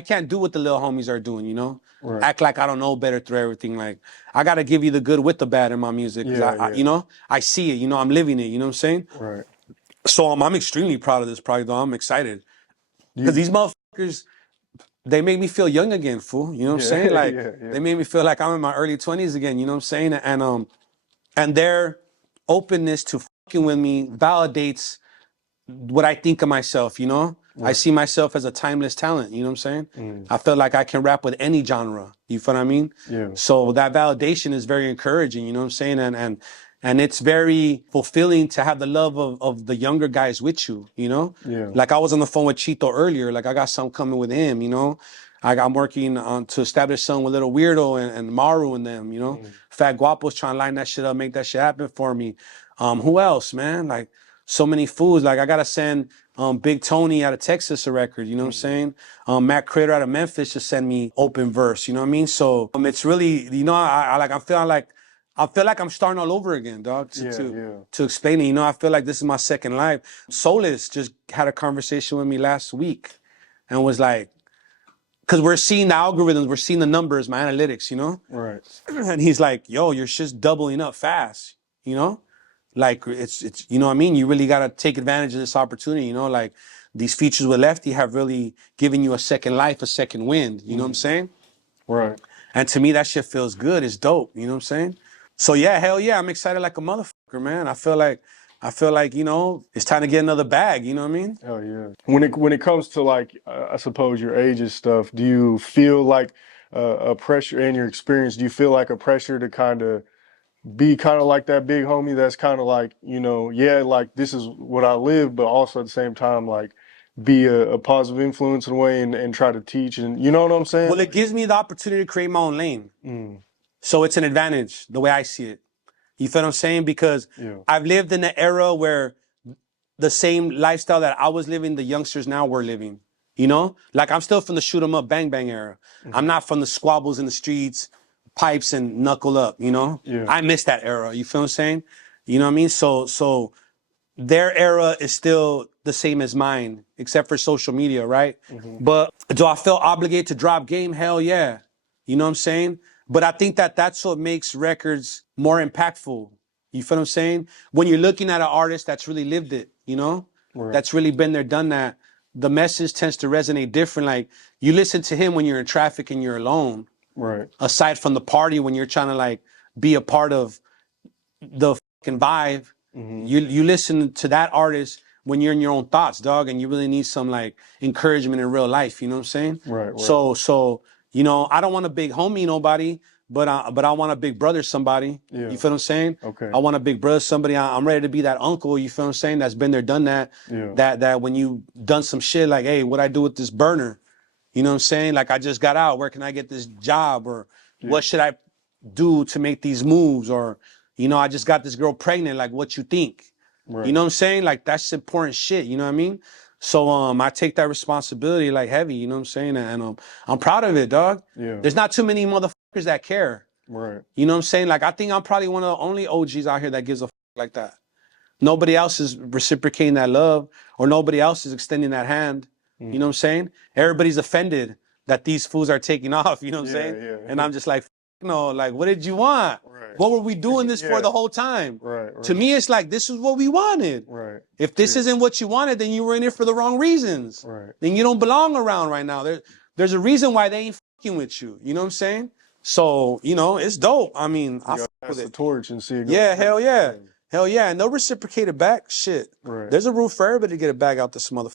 can't do what the little homies are doing, you know? Right. Act like I don't know better through everything. Like I gotta give you the good with the bad in my music. Cause I you know, I see it, you know, I'm living it, you know what I'm saying? Right. So I'm extremely proud of this project though. I'm excited. Cause You, these motherfuckers, they make me feel young again, fool. You know what I'm saying? Like they made me feel like I'm in my early 20s again, you know what I'm saying? And their openness to fucking with me validates what I think of myself, you know? I see myself as a timeless talent, you know what I'm saying? I feel like I can rap with any genre, you feel what I mean? Yeah. So that validation is very encouraging, you know what I'm saying? And it's very fulfilling to have the love of the younger guys with you, you know? Yeah. Like I was on the phone with Chito earlier, like I got something coming with him, you know? I'm working on to establish something with Little Weirdo and Maru and them, you know? Fat Guapo's trying to line that shit up, make that shit happen for me. Who else, man? Like, so many fools. Like I gotta send Big Tony out of Texas a record, you know what I'm saying? Matt Crater out of Memphis to send me open verse, you know what I mean? So it's really, you know, I feel like I'm starting all over again, dog. To explain it, you know, I feel like this is my second life. Solis just had a conversation with me last week and was like, because we're seeing the algorithms, we're seeing the numbers, my analytics, you know? Right. And he's like, yo, you're just doubling up fast, you know? Like it's you know what I mean? You really gotta take advantage of this opportunity, you know? Like these features with Lefty have really given you a second life, a second wind, you know what I'm saying? Right. And to me that shit feels good. It's dope, you know what I'm saying? So yeah, hell yeah, I'm excited like a motherfucker, man. I feel like, you know, it's time to get another bag, you know what I mean? Oh yeah. When it comes to like, I suppose your age and stuff, do you feel like a pressure in your experience? Do you feel like a pressure to kind of be kind of like that big homie that's kind of like, you know, yeah, like this is what I live, but also at the same time, like be a positive influence in a way and try to teach and you know what I'm saying? Well, it gives me the opportunity to create my own lane. So it's an advantage, the way I see it. You feel what I'm saying? Because I've lived in an era where the same lifestyle that I was living, the youngsters now were living. You know? Like I'm still from the shoot 'em up, bang bang era. I'm not from the squabbles in the streets, pipes and knuckle up, you know? I miss that era. You feel what I'm saying? You know what I mean? So their era is still the same as mine, except for social media, right? But do I feel obligated to drop game? Hell yeah. You know what I'm saying? But I think that that's what makes records more impactful. You feel what I'm saying? When you're looking at an artist that's really lived it, you know? That's really been there, done that. The message tends to resonate different. Like you listen to him when you're in traffic and you're alone. Right. Aside from the party when you're trying to like be a part of the fucking vibe, you listen to that artist when you're in your own thoughts, dog, and you really need some like encouragement in real life. You know what I'm saying? Right. So you know, I don't want a big homie nobody, but I want a big brother somebody. Yeah. You feel what I'm saying? Okay. I want a big brother somebody. I'm ready to be that uncle. You feel what I'm saying? That's been there, done that. Yeah. That when you done some shit like, hey, what I do with this burner? You know what I'm saying? Like, I just got out. Where can I get this job? Or what should I do to make these moves? Or, you know, I just got this girl pregnant. Like, what you think? Right. You know what I'm saying? Like, that's important shit. You know what I mean? So I take that responsibility like heavy. You know what I'm saying? And I'm proud of it, dog. Yeah. There's not too many motherfuckers that care. Right. You know what I'm saying? Like, I think I'm probably one of the only OGs out here that gives a like that. Nobody else is reciprocating that love, or nobody else is extending that hand. You know what I'm saying? Everybody's offended that these fools are taking off. You know what I'm saying? Yeah. And I'm just like, no, like, what did you want? Right. What were we doing this for the whole time? Right. To me, it's like, this is what we wanted. Right. If this isn't what you wanted, then you were in it for the wrong reasons. Right. Then you don't belong around right now. There's a reason why they ain't fucking with you. You know what I'm saying? So, you know, it's dope. I mean, I fuck pass with the it. torch and see it go. Yeah, hell yeah. Hell yeah. And they'll reciprocate it back. Shit. Right. There's a room for everybody to get a bag out this motherfucker.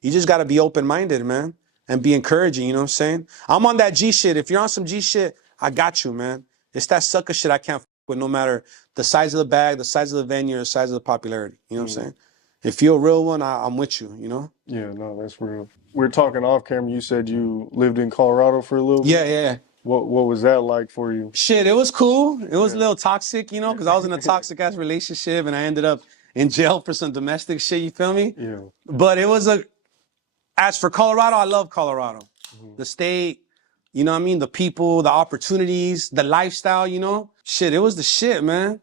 You just got to be open-minded, man, and be encouraging. You know what I'm saying? I'm on that G shit. If you're on some G shit, I got you, man. It's that sucker shit I can't with, no matter the size of the bag, the size of the venue, or the size of the popularity. You know what I'm saying? If you're a real one, I'm with you, you know? Yeah, no, that's real. We're talking off camera. You said you lived in Colorado for a little bit. Yeah. What was that like for you? Shit, it was cool. It was a little toxic, you know, because I was in a toxic ass relationship and I ended up in jail for some domestic shit, you feel me? Yeah. But it was as for Colorado, I love Colorado. The state, you know what I mean? The people, the opportunities, the lifestyle, you know? Shit, it was the shit, man.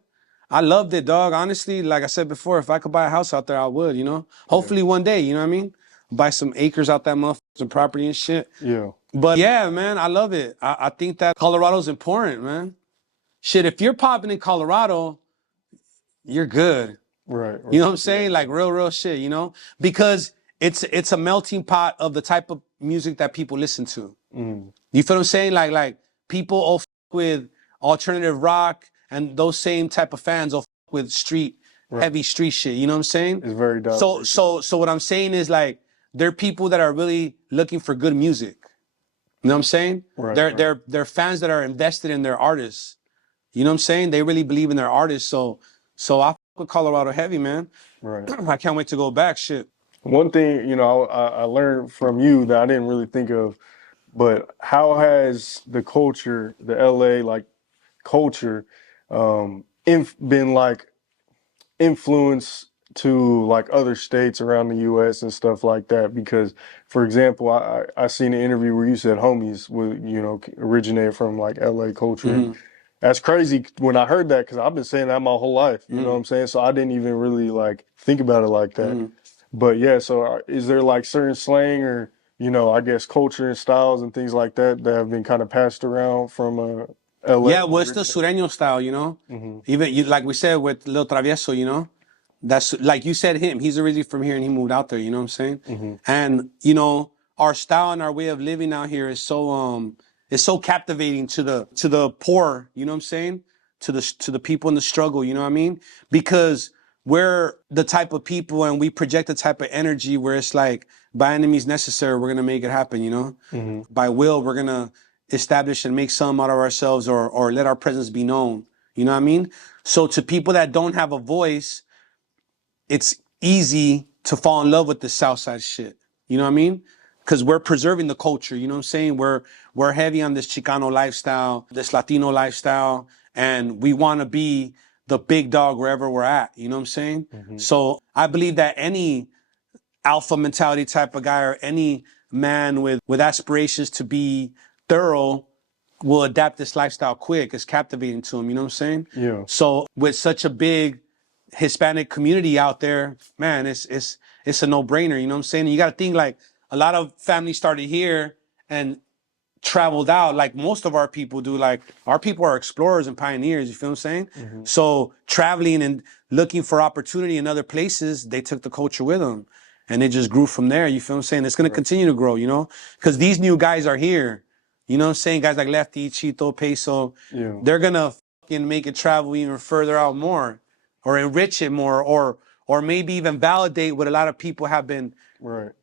I loved it, dog. Honestly, like I said before, if I could buy a house out there, I would, you know? Hopefully one day, you know what I mean? Buy some acres out that motherfucker, some property and shit. Yeah. But yeah, man, I love it. I think that Colorado's important, man. Shit, if you're popping in Colorado, you're good. Right. You know what I'm saying? Like real shit, you know? Because it's a melting pot of the type of music that people listen to. You feel what I'm saying? Like people all with alternative rock, and those same type of fans all with heavy street shit. You know what I'm saying? It's very diverse. So what I'm saying is, like, there are people that are really looking for good music. You know what I'm saying? Right. They're fans that are invested in their artists. You know what I'm saying? They really believe in their artists. So I fuck with Colorado heavy, man. Right. I can't wait to go back. Shit. One thing, you know, I learned from you that I didn't really think of, but how has the culture, the LA like culture, been like influence to like other states around the U.S. and stuff like that? Because, for example, I seen an interview where you said homies would, you know, originated from like LA culture. That's crazy when I heard that, because I've been saying that my whole life. You know what I'm saying? So I didn't even really like think about it like that. But yeah, so is there like certain slang or, you know, I guess culture and styles and things like that that have been kind of passed around from LA? Yeah, well, it's the Sureño style, you know? Even, like we said with Lil Travieso, you know? That's, like you said, him. He's originally from here and he moved out there, you know what I'm saying? And, you know, our style and our way of living out here is so captivating to the poor, you know what I'm saying? To the people in the struggle, you know what I mean? Because we're the type of people and we project the type of energy where it's like, by any means necessary, we're gonna make it happen, you know? By will, we're gonna establish and make some out of ourselves, or let our presence be known. You know what I mean? So to people that don't have a voice, it's easy to fall in love with the Southside shit. You know what I mean? Because we're preserving the culture, you know what I'm saying? We're heavy on this Chicano lifestyle, this Latino lifestyle, and we want to be the big dog wherever we're at, you know what I'm saying? So I believe that any alpha mentality type of guy, or any man with aspirations to be thorough, will adapt this lifestyle quick. It's captivating to him, you know what I'm saying? Yeah. So with such a big Hispanic community out there, man, it's a no-brainer, you know what I'm saying? And you got to think, like, a lot of families started here and traveled out, like most of our people do. Like, our people are explorers and pioneers, you feel what I'm saying? So traveling and looking for opportunity in other places, they took the culture with them. And it just grew from there, you feel what I'm saying? It's going to continue to grow, you know? Because these new guys are here. You know what I'm saying? Guys like Lefty, Chito, Peso, they're going to fucking make it travel even further out more, or enrich it more, or maybe even validate what a lot of people have been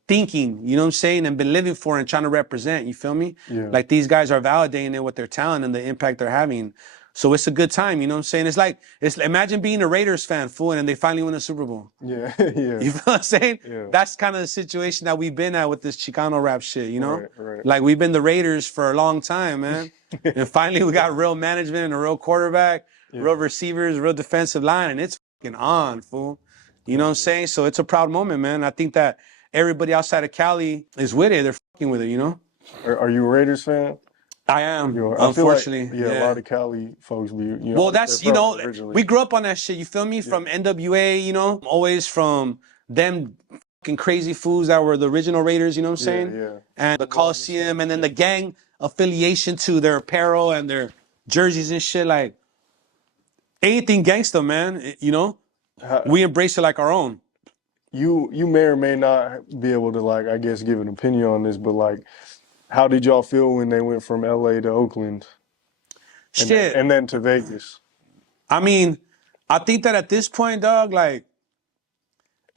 thinking, you know what I'm saying, and been living for and trying to represent, you feel me? Yeah. Like, these guys are validating it with their talent and the impact they're having. So it's a good time, you know what I'm saying? It's imagine being a Raiders fan, fool, and they finally win a Super Bowl. Yeah, yeah. You feel what I'm saying? Yeah. That's kind of the situation that we've been at with this Chicano rap shit, you know? Right. Like we've been the Raiders for a long time, man. And finally we got real management and a real quarterback, real receivers, real defensive line, and it's fucking on, fool. You know what I'm saying? So it's a proud moment, man. I think that everybody outside of Cali is with it. They're fucking with it, you know? Are you a Raiders fan? I am, I feel like, unfortunately. a lot of Cali folks be, Well, they're that's, from originally. we grew up on that shit. You feel me? From NWA, you know, always from them fucking crazy fools that were the original Raiders, you know what I'm saying? Yeah. And the Coliseum, and then the gang affiliation to their apparel and their jerseys and shit. Like, anything gangsta, man, you know? We embrace it like our own. You may or may not be able to, like, I guess, give an opinion on this, but, like, how did y'all feel when they went from LA to Oakland? Shit. And then to Vegas? I mean, I think that at this point, dog, like,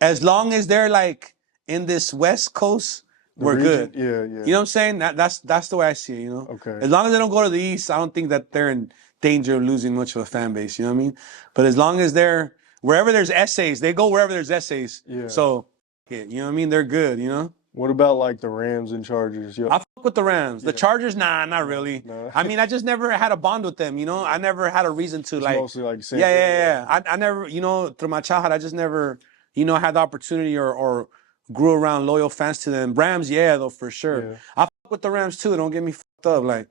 as long as they're like in this West Coast, we're good. Yeah. You know what I'm saying? That's the way I see it, you know? Okay. As long as they don't go to the East, I don't think that they're in danger of losing much of a fan base, you know what I mean? But as long as they're, wherever there's essays, they go wherever there's essays. Yeah. So, you know what I mean? They're good, you know? What about, like, the Rams and Chargers? I fuck with the Rams. The Chargers, nah, not really. No. I mean, I just never had a bond with them, you know? I never had a reason to, It's like... mostly like San Yeah. I never, you know, through my childhood, I just never, you know, had the opportunity or grew around loyal fans to them. Rams, yeah, though, for sure. Yeah. I fuck with the Rams, too. Don't get me fucked up. Like,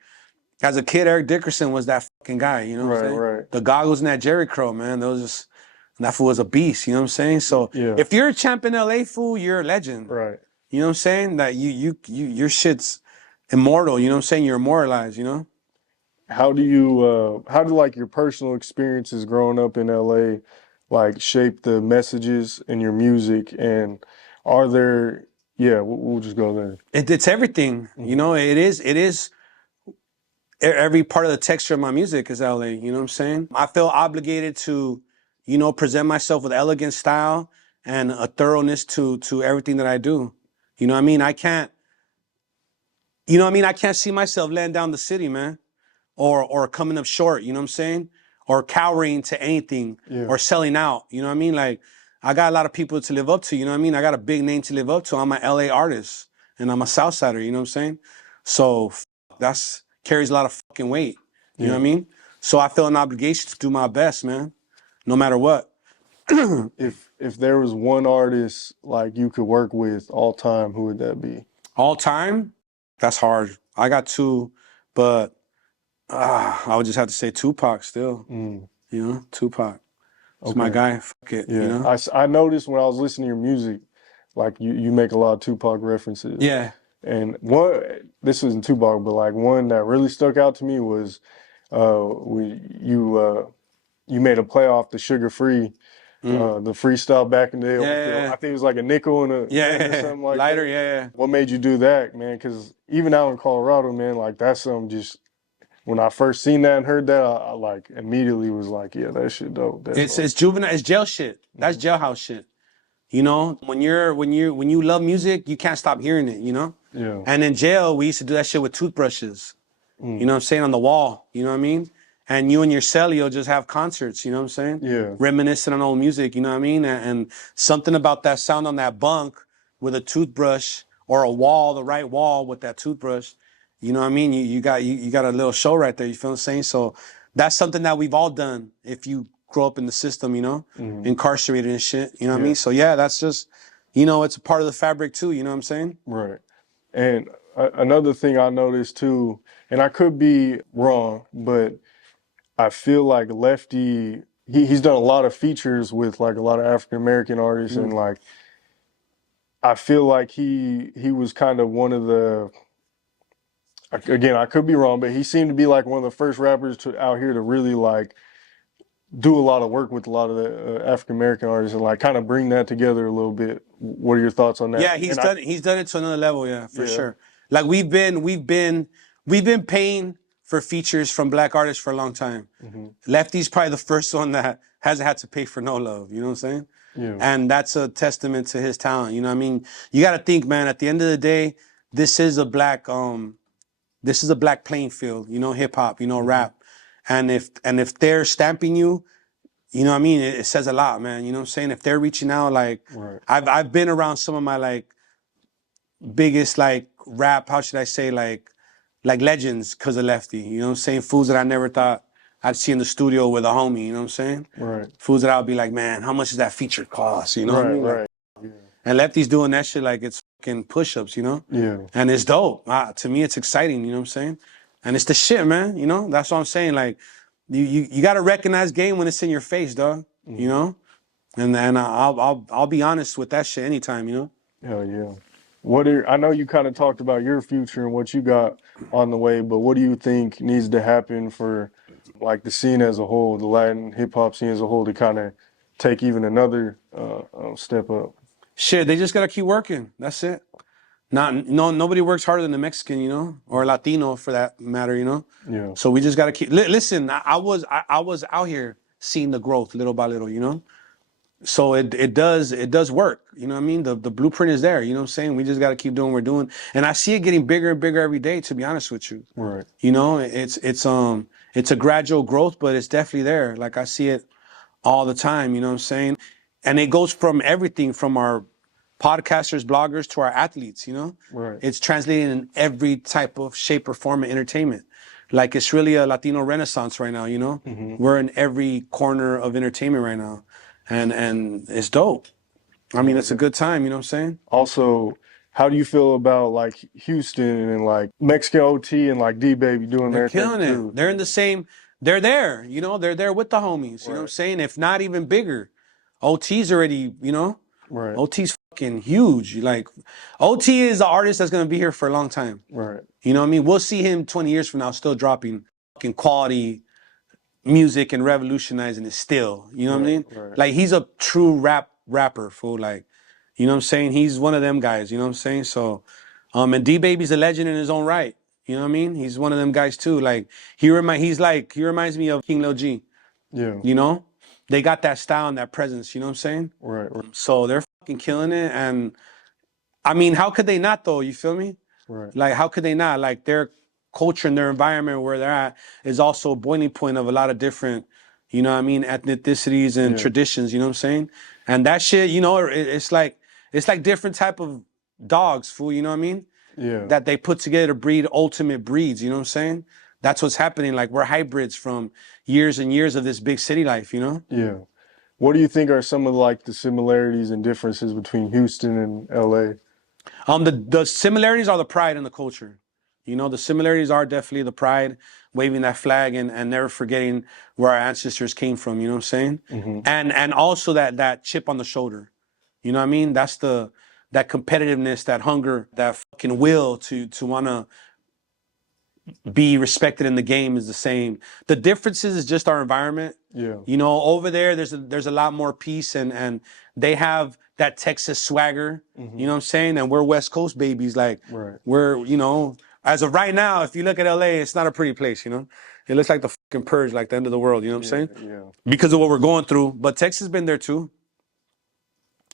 as a kid, Eric Dickerson was that fucking guy, you know what I'm saying? Right. The goggles and that Jerry Crow, man, that fool was a beast, you know what I'm saying? So, Yeah. if you're a champ in LA, fool, you're a legend. Right. You know what I'm saying? That your shit's immortal, you know what I'm saying? You're immortalized, you know? How do like your personal experiences growing up in LA like shape the messages in your music, and are there, we'll just go there. It's everything, you know, it is every part of the texture of my music is LA, you know what I'm saying? I feel obligated to, you know, present myself with elegant style and a thoroughness to everything that I do. You know what I mean? I can't see myself laying down the city, man, or coming up short, you know what I'm saying? Or cowering to anything, or selling out, you know what I mean? Like, I got a lot of people to live up to, you know what I mean? I got a big name to live up to. I'm an LA artist, and I'm a Southsider, you know what I'm saying? So that's carries a lot of fucking weight, you know what I mean? So I feel an obligation to do my best, man, no matter what. If there was one artist like you could work with all time, who would that be? All time? That's hard. I got two, but I would just have to say Tupac still. You know, Tupac. It's my guy. Fuck it. Yeah. You know? I noticed when I was listening to your music, like you make a lot of Tupac references. Yeah. And this wasn't Tupac, but like one that really stuck out to me was you made a play off the Sugar Free, the freestyle back in the day. Yeah. I think it was like a nickel and a Yeah. or something like Lighter, that. yeah. What made you do that, man? Because even out in Colorado, man, like that's something just. When I first seen that and heard that, I like immediately was like, yeah, that shit dope. That's It's juvenile, it's jail shit. That's jailhouse shit. You know, when you love music, you can't stop hearing it, you know? Yeah. And in jail, we used to do that shit with toothbrushes. You know what I'm saying? On the wall, you know what I mean? And you and your celly, you'll just have concerts, you know what I'm saying? Yeah. Reminiscing on old music, you know what I mean? And something about that sound on that bunk with a toothbrush or a wall, the right wall with that toothbrush, you know what I mean? You got a little show right there, you feel what I'm saying? So that's something that we've all done if you grow up in the system, you know? Incarcerated and shit, you know what I mean? So yeah, that's just, you know, it's a part of the fabric too, you know what I'm saying? Right. And another thing I noticed too, and I could be wrong, but I feel like Lefty, he's done a lot of features with like a lot of African American artists, and like I feel like he was kind of one of the, again, I could be wrong, but he seemed to be like one of the first rappers out here to really like do a lot of work with a lot of the African American artists and like kind of bring that together a little bit. What are your thoughts on that? Yeah, he's done it to another level, yeah, for sure. Like we've been paying for features from black artists for a long time. Lefty's probably the first one that hasn't had to pay for no love, you know what I'm saying? Yeah. And that's a testament to his talent, you know what I mean? You got to think, man, at the end of the day, this is a black playing field, you know, hip hop, you know, rap. And if they're stamping you, you know what I mean? It says a lot, man. You know what I'm saying? If they're reaching out, like Right. I've been around some of my like biggest like rap, how should I say, like legends because of Lefty. You know what I'm saying? Fools that I never thought I'd see in the studio with a homie, you know what I'm saying? Right. Fools that I'll be like, man, how much does that feature cost? You know what I Right. mean? Like, Right. Yeah. and Lefty's doing that shit like it's fucking push-ups, you know? Yeah. And it's dope. To me, it's exciting, you know what I'm saying? And it's the shit, man, you know? That's what I'm saying. Like, you got to recognize game when it's in your face, dog, you know? And I'll be honest with that shit anytime, you know? Hell yeah. I know you kind of talked about your future and what you got on the way, but what do you think needs to happen for like the scene as a whole, the Latin hip hop scene as a whole, to kind of take even another step up? Shit, they just got to keep working. That's it. Nobody works harder than the Mexican, you know, or Latino for that matter, you know. Yeah. So we just gotta keep. Listen, I was out here seeing the growth little by little, you know. So it does work, you know what I mean. The blueprint is there, you know what I'm saying. We just gotta keep doing what we're doing, and I see it getting bigger and bigger every day. To be honest with you, Right. you know, it's a gradual growth, but it's definitely there. Like I see it all the time, you know what I'm saying? And it goes from everything from our podcasters, bloggers to our athletes, you know? Right. It's translating in every type of shape or form of entertainment. Like it's really a Latino renaissance right now, you know? We're in every corner of entertainment right now. And it's dope. I mean, it's a good time, you know what I'm saying? Also, how do you feel about like Houston and like Mexican OT and like D Baby doing They're their thing killing it. too? They're in the same, they're there, you know? They're there with the homies, you know what I'm Right. saying? If not even bigger. OT's already, you know? Right. OT's fucking huge. Like, OT is an artist that's gonna be here for a long time. Right. You know what I mean? We'll see him 20 years from now still dropping fucking quality music and revolutionizing it still. You know what I mean? Right. Like, he's a true rapper, fool. Like, you know what I'm saying? He's one of them guys, you know what I'm saying? So, and D-Baby's a legend in his own right. You know what I mean? He's one of them guys too. Like, he reminds me of King Lil G. Yeah. You know? They got that style and that presence, you know what I'm saying? Right. Right. So they're fucking killing it. And I mean, how could they not though? You feel me? Right. Like, how could they not? Like, their culture and their environment where they're at is also a boiling point of a lot of different, you know what I mean, ethnicities and traditions, you know what I'm saying? And that shit, you know, it's like different type of dogs, fool, you know what I mean? Yeah. That they put together to breed ultimate breeds, you know what I'm saying? That's what's happening. Like, we're hybrids from years and years of this big city life, you know? Yeah. What do you think are some of like the similarities and differences between Houston and LA? The similarities are the pride and the culture. You know, the similarities are definitely the pride, waving that flag and never forgetting where our ancestors came from, you know what I'm saying? And also that chip on the shoulder. You know what I mean? That's that competitiveness, that hunger, that fucking will to wanna be respected in the game is the same. The differences is just our environment. Yeah. You know, over there, there's a lot more peace and they have that Texas swagger. You know what I'm saying? And we're West Coast babies. Like, Right. we're, you know, as of right now, if you look at LA, it's not a pretty place, you know? It looks like the fucking purge, like the end of the world, you know what I'm saying? Yeah. Because of what we're going through. But Texas been there too.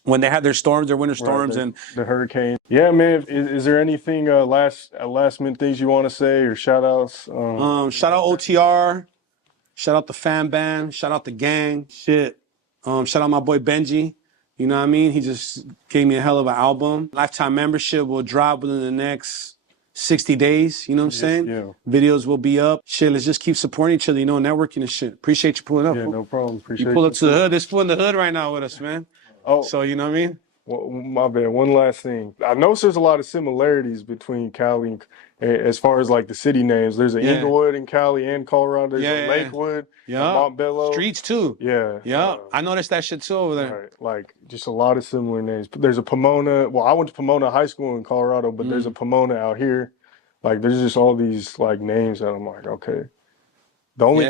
When they have their storms, their winter storms, Right. and The hurricane. Yeah, man. Is there anything last minute things you want to say or shout outs? shout out OTR. Shout out the fan band. Shout out the gang. Shit. Shout out my boy Benji. You know what I mean? He just gave me a hell of an album. Lifetime membership will drop within the next 60 days. You know what I'm saying? Yeah. Videos will be up. Shit, let's just keep supporting each other, you know, networking and shit. Appreciate you pulling up. Yeah, fool. no problem. You Appreciate pull up you. to the hood. There's fool in the hood right now with us, man. Oh, So, you know what I mean? well, my bad. One last thing. I noticed there's a lot of similarities between Cali as far as like the city names. There's an Yeah. Inglewood in Cali and Colorado. There's a Lakewood, a Yeah. Montbello. Streets too. Yeah. Yeah. I noticed that shit too over there. Right. Like just a lot of similar names. There's a Pomona. Well, I went to Pomona High School in Colorado, but there's a Pomona out here. Like there's just all these like names that I'm like, okay. The only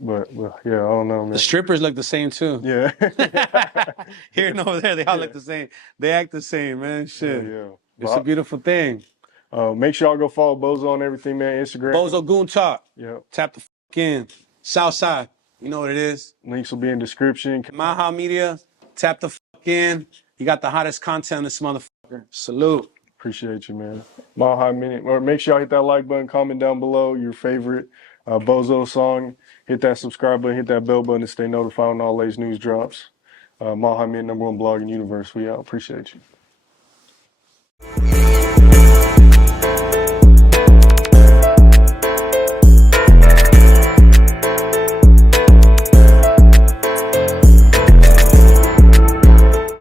but yeah, I don't know, man. The strippers look the same too. Yeah. Here and over there, they all look the same. They act the same, man. Shit. Yeah. It's a beautiful thing. Make sure y'all go follow BoZo on everything, man. Instagram. BoZo Goon Talk. Yeah. Tap the fuck in. Southside. You know what it is. Links will be in description. Maha Media. Tap the fuck in. You got the hottest content on this motherfucker. Salute. Appreciate you, man. Mile High Minute. Or make sure y'all hit that like button, comment down below your favorite BoZo song. Hit that subscribe button, hit that bell button to stay notified when all latest news drops. Mohammed, #1 blog in the universe. We out. Appreciate you.